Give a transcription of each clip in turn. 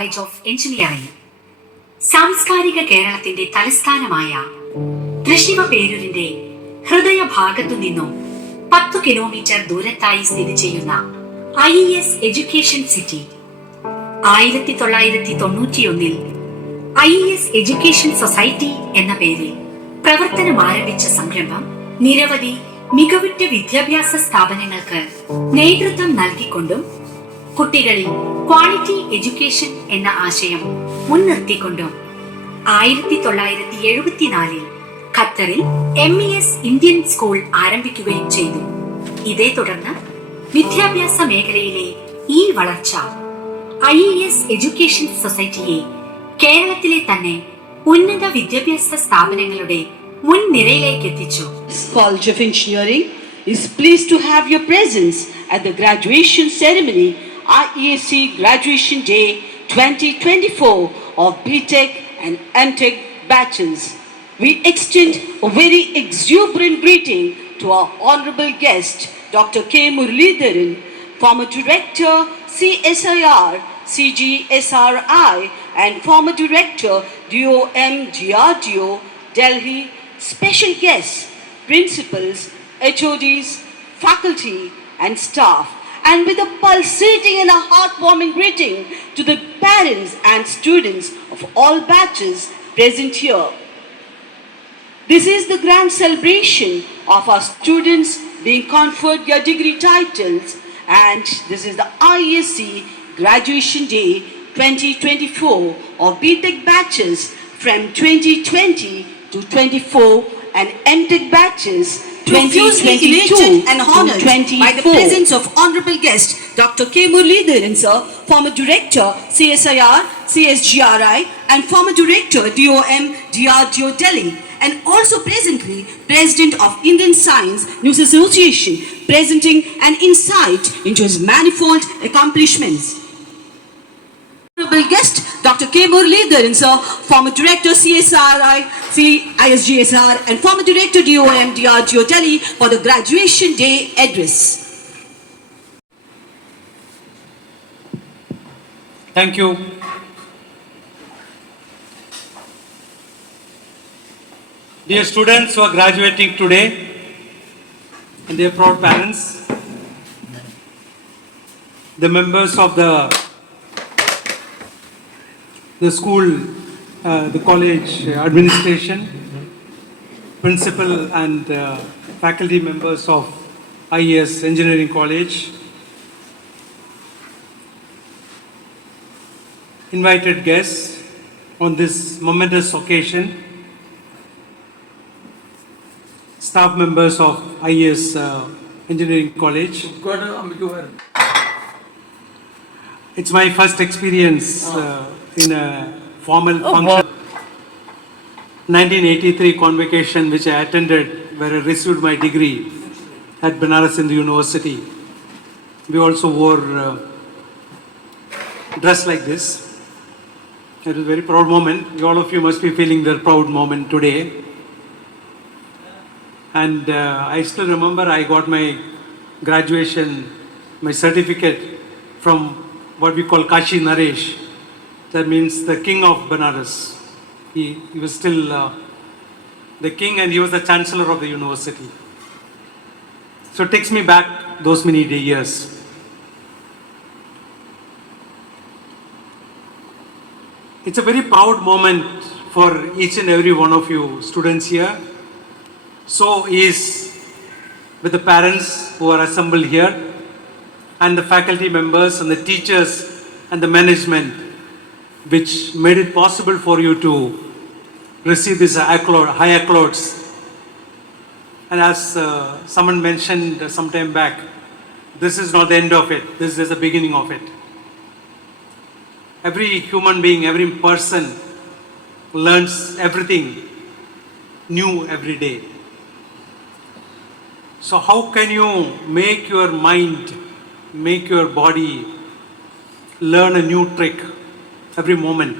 College of engineering. സാംസ്കാരിക കേരളത്തിന്റെ തലസ്ഥാനമായ തൃശ്ശിവപേരൂരിന്റെ ഹൃദയഭാഗത്തു നിന്നും 10 കിലോമീറ്റർ ദൂരത്തായി സ്ഥിതി ചെയ്യുന്ന IES education city 1991 IES education society എന്ന പേരിൽ പ്രവർത്തനം ആരംഭിച്ച സംരംഭം നിരവധി മികവുറ്റ വിദ്യാഭ്യാസ സ്ഥാപനങ്ങൾക്ക് നേതൃത്വം നൽകിക്കൊണ്ടും കുട്ടികളിൽ ക്വാളിറ്റി എഡ്യൂക്കേഷൻ എന്ന ആശയം മുൻനിർത്തിക്കൊണ്ടും 1974 ഖത്തറിൽ MES ഇന്ത്യൻ സ്കൂൾ ആരംഭിക്കുകയും ചെയ്തു. ഇതേ തുടർന്ന് വിദ്യാഭ്യാസ മേഖലയിലെ ഈ വളർച്ച IES എഡ്യൂക്കേഷൻ സൊസൈറ്റിയെ കേരളത്തിലെ തന്നെ ഉന്നത വിദ്യാഭ്യാസ സ്ഥാപനങ്ങളുടെ മുൻനിരയിലേക്ക് എത്തിച്ചു. College of Engineering is pleased to have your presence at the graduation ceremony IESC Graduation Day 2024 of BTech and MTech batches. We extend a very exuberant greeting to our honorable guest, Dr. K. Muralidharan, former Director, CSIR, CGSRI, and former Director, DOM, DRDO, Delhi, special guests, principals, HODs, faculty, and staff, and with a pulsating and a heartwarming greeting to the parents and students of all batches present here. This is the grand celebration of our students being conferred their degree titles, and this is the IESC Graduation Day 2024 of BTech batches from 2020 to 24 and MTech batches 2022 and honored by the presence of honorable guest Dr. K. Muralidharan sir, former Director CSIR, CSGRI, and former Director DOM, DRDO Delhi, and also presently President of Indian Science News Association, presenting an insight into his manifold accomplishments. Honorable guest Dr. K. Muralidharan sir, former Director CSRI, CISGSR, and former Director DOM, DRDO Delhi, for the Graduation Day address. Thank you. Dear students who are graduating today and their proud parents, the members of the school, the college administration, principal and faculty members of IES Engineering College, invited guests on this momentous occasion, staff members of IES Engineering College. It's my first experience in a formal function. 1983 convocation which I attended, where I received my degree at Banaras Hindu University. We also wore dress like this. It was a very proud moment. All of you must be feeling their proud moment today. And I still remember I got my graduation, my certificate from what we call Kashi Naresh. That means the king of Banaras. He was still the king, and he was the chancellor of the university. So it takes me back those many years. It's a very proud moment for each and every one of you students here. So is with the parents who are assembled here, and the faculty members and the teachers and the management, which made it possible for you to receive these high accolades. And as someone mentioned some time back, this is not the end of it. This is the beginning of it. Every human being, every person learns everything new every day. So how can you make your mind, make your body learn a new trick every moment?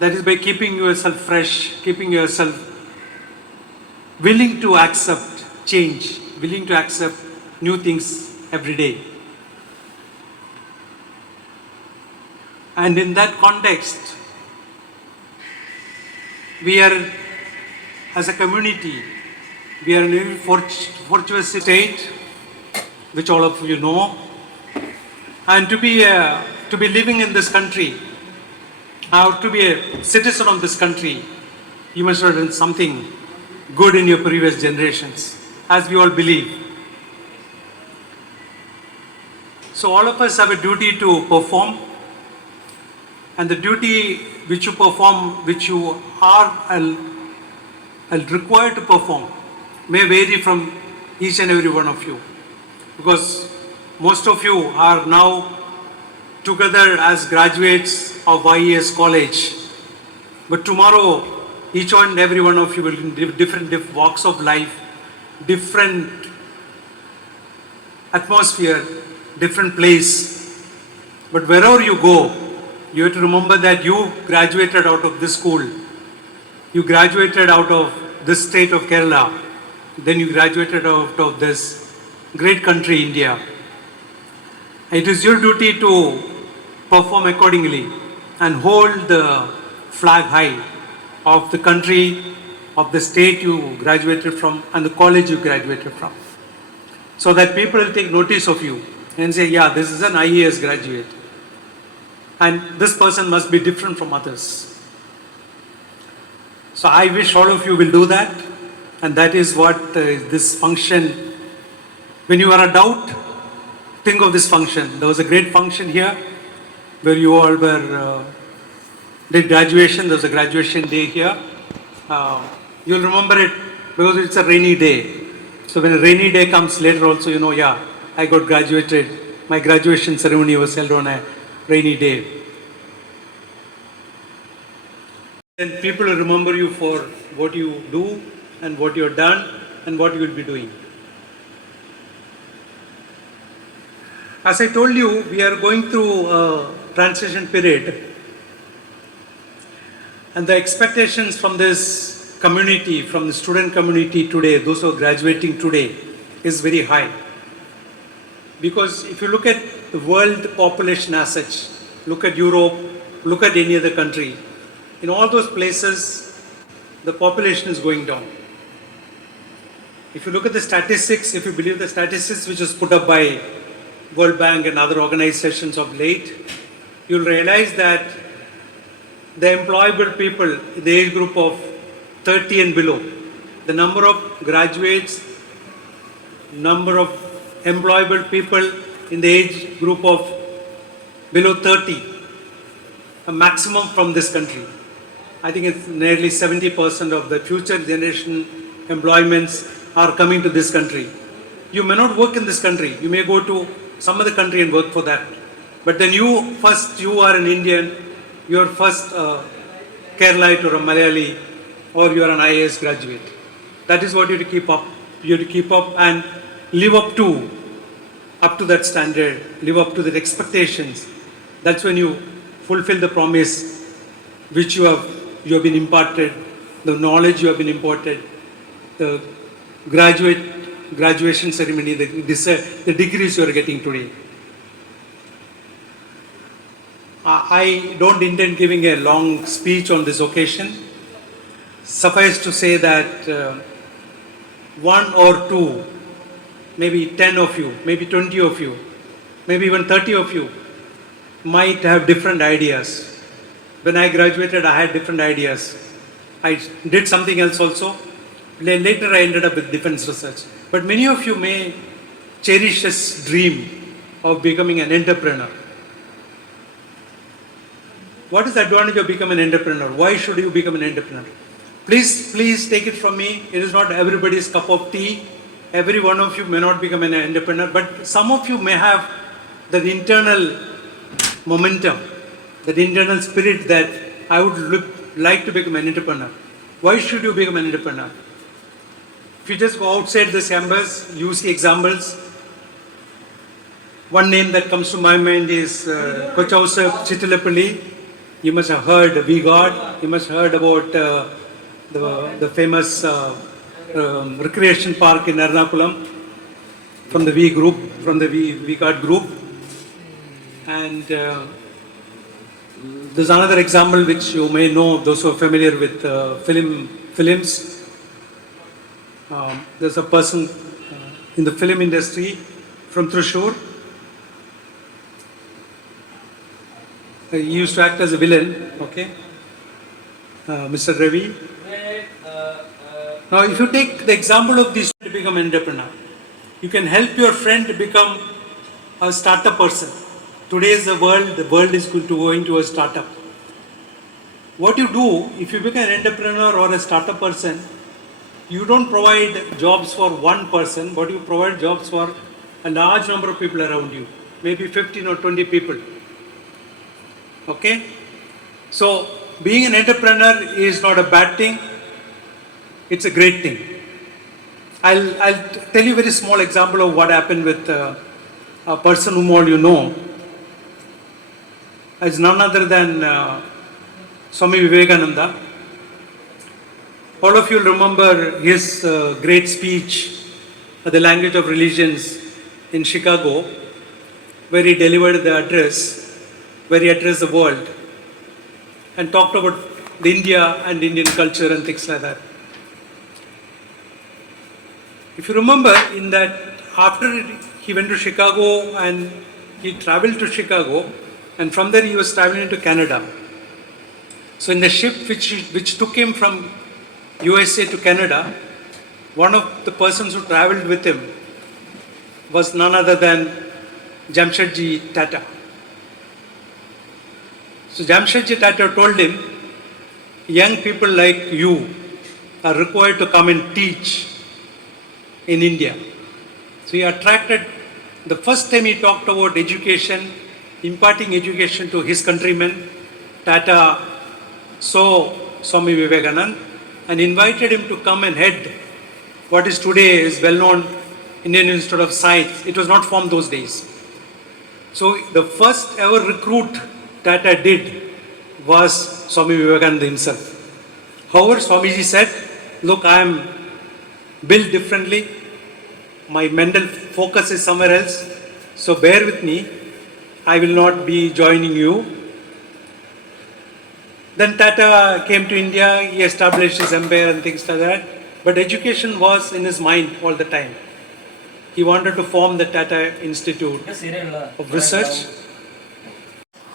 That is by keeping yourself fresh, keeping yourself willing to accept change, willing to accept new things every day. And in that context, we are, as a community, we are in a very fortuitous state, which all of you know. And to be living in this country, or to be a citizen of this country, you must have done something good in your previous generations, as we all believe. So all of us have a duty to perform, and the duty which you perform, which you are required to perform, may vary from each and every one of you, because most of you are now together as graduates of IES college, but tomorrow each and every one of you will in different walks of life, different atmosphere, different place. But wherever you go, you have to remember that you graduated out of this school, you graduated out of this state of Kerala, then you graduated out of this great country, India. It is your duty to perform accordingly and hold the flag high of the country, of the state you graduated from, and the college you graduated from, so that people will take notice of you and say, yeah, this is an IES graduate, and this person must be different from others. So I wish all of you will do that, and that is what this function, when you are a doubt, think of this function. There was a great function here where you all were did graduation. There was a graduation day here. You'll remember it because it's a rainy day. So when a rainy day comes later also, you know, yeah, I got graduated. My graduation ceremony was held on a rainy day. And people will remember you for what you do and what you have done and what you will be doing. As I told you, we are going through a transition period, and the expectations from this community, from the student community today, those who are graduating today, is very high. Because if you look at the world population as such, look at Europe, look at any other country, in all those places, the population is going down. If you look at the statistics, if you believe the statistics which was put up by World Bank and other organizations of late, you'll realize that the employable people in the age group of 30 and below, the number of graduates, number of employable people in the age group of below 30, a maximum from this country. I think it's nearly 70% of the future generation employments are coming to this country. You may not work in this country. You may go to some other country and work for that. But then you are an Indian, you're first Keralite or a Malayali, or you are an IAS graduate. That is what you have to keep up. You have to keep up and live up to that standard, live up to the expectations. That's when you fulfill the promise which you have been imparted, the knowledge you have been imparted, the graduation ceremony, the degrees you are getting today. I don't intend giving a long speech on this occasion. Suffice to say that one or two, maybe 10 of you, maybe 20 of you, maybe even 30 of you might have different ideas. When I graduated, I had different ideas. I did something else also. Later, I ended up with defense research. But many of you may cherish this dream of becoming an entrepreneur. What is the advantage of becoming an entrepreneur? Why should you become an entrepreneur? Please take it from me. It is not everybody's cup of tea. Every one of you may not become an entrepreneur, but some of you may have that internal momentum, that internal spirit that I would like to become an entrepreneur. Why should you become an entrepreneur? If you just go outside this campus, you see examples. One name that comes to my mind is Kochausa Chittilapalli. You must have heard V-God. You must have heard about the famous recreation park in Ernakulam from the V-God group. And There's another example which you may know, those who are familiar with films. There's a person in the film industry from Thrissur. He used to act as a villain, okay? Mr. Ravi. Now, if you take the example of this to become an entrepreneur, you can help your friend to become a startup person. Today's the world is going to go into a startup. What you do, if you become an entrepreneur or a startup person, you don't provide jobs for one person, but you provide jobs for a large number of people around you, maybe 15 or 20 people. Okay? So, being an entrepreneur is not a bad thing, it's a great thing. I'll tell you a very small example of what happened with a person whom all you know. It's none other than Swami Vivekananda. All of you remember his great speech, The Language of Religions, in Chicago, where he delivered the address, where he addressed the world and talked about the India and Indian culture and things like that. If you remember, in that, after he went to Chicago and he traveled to Chicago, and from there he was traveling to Canada. So in the ship which took him from USA to Canada, one of the persons who traveled with him was none other than Jamshedji Tata. So Jamshedji Tata told him, young people like you are required to come and teach in India. So he attracted, the first time he talked about education, imparting education to his countrymen, Tata saw Swami Vivekananda and invited him to come and head what is today is well-known Indian Institute of Science. It was not formed those days. So the first ever recruit Tata did was Swami Vivekananda himself. However, Swamiji said, look, I am built differently. My mental focus is somewhere else. So bear with me. I will not be joining you. Then Tata came to India. He established his empire and things like that. But education was in his mind all the time. He wanted to form the Tata Institute of Research.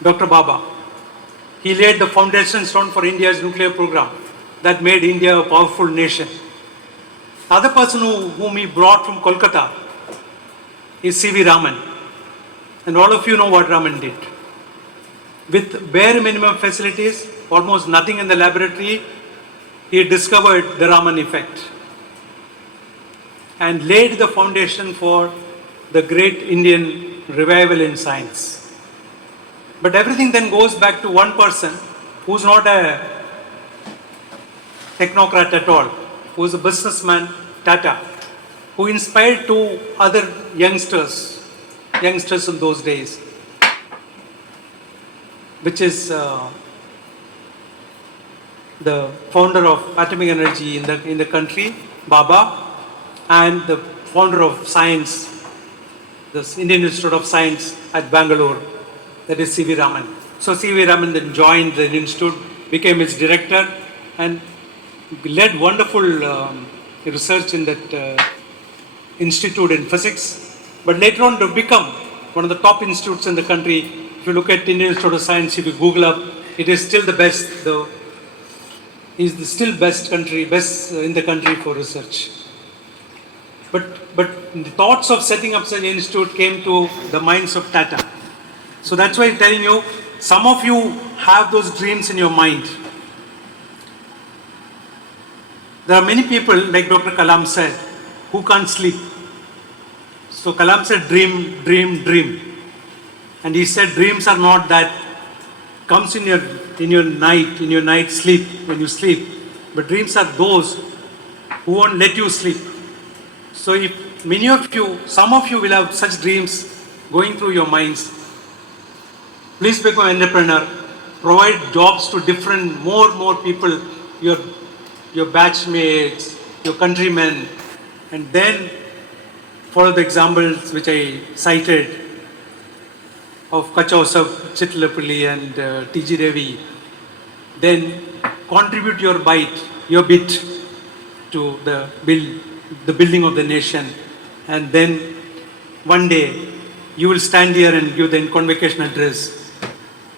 Dr. Baba, he laid the foundation stone for India's nuclear program that made India a powerful nation. The other person whom he brought from Kolkata is C.V. Raman. And all of you know what Raman did. With bare minimum facilities, almost nothing in the laboratory, he discovered the Raman effect and laid the foundation for the great Indian revival in science. But everything then goes back to one person who's not a technocrat at all, who is a businessman, Tata, who inspired two other youngsters in those days, which is the founder of atomic energy in the country, Baba, and the founder of science, the Indian Institute of Science at Bangalore, that is C.V. Raman. So C.V. Raman then joined the institute, became its director, and led wonderful research in that institute in physics. But later on to become one of the top institutes in the country. If you look at Indian Institute of Science, if you Google up, it is still the best. Is the still best in the country for research. But the thoughts of setting up such an institute came to the minds of Tata. So that's why I'm telling you, some of you have those dreams in your mind. There are many people, like Dr. Kalam said, who can't sleep. So Kalam said, dream, dream, dream. And he said, dreams are not that comes in your night sleep, when you sleep. But dreams are those who won't let you sleep. So if many of you, some of you will have such dreams going through your minds, please become an entrepreneur. Provide jobs to more people, your batchmates, your countrymen, and then follow the examples which I cited. of Kachosab, Chitlapalli and T.G. Ravi, then contribute your bit to the building of the nation, and then one day you will stand here and give the convocation address,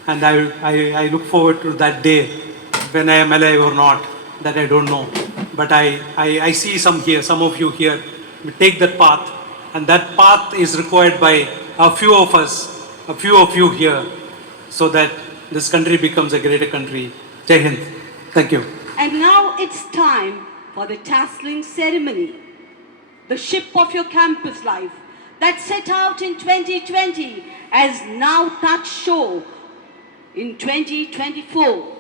and I look forward to that day, when I am alive or not, that I don't know, but I see some of you here, we take that path, and that path is required by a few of us, a few of you here, so that this country becomes a greater country. Jai Hind. Thank you. And now it's time for the tasseling ceremony. The ship of your campus life that set out in 2020 has now touched shore in 2024.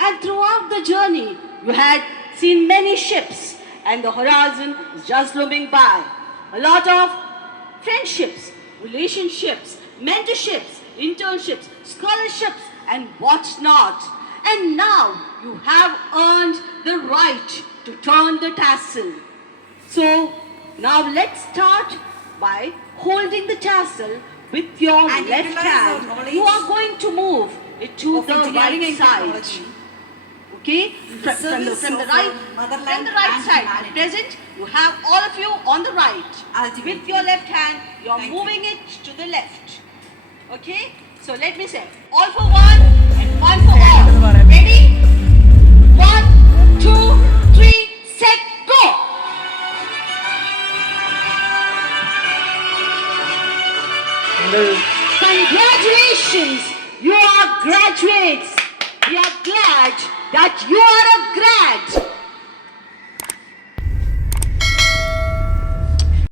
And throughout the journey, you had seen many ships, and the horizon is just looming by. A lot of friendships, relationships, mentorships, internships, scholarships, and what's not. And now you have earned the right to turn the tassel. So now let's start by holding the tassel with your And left utilize our hand. knowledge You are going to move it to of the engineering right and side. technology. Okay? From service the of right, our motherland from the right and side. humanity. At present, you have all of you on the right. Ultimately. With your left hand, you are Thank you. moving it to the left. Okay? So let me say, all for one and one for all. Ready? 1, 2, 3, set, go! Congratulations! You are graduates! We are glad that you are a grad!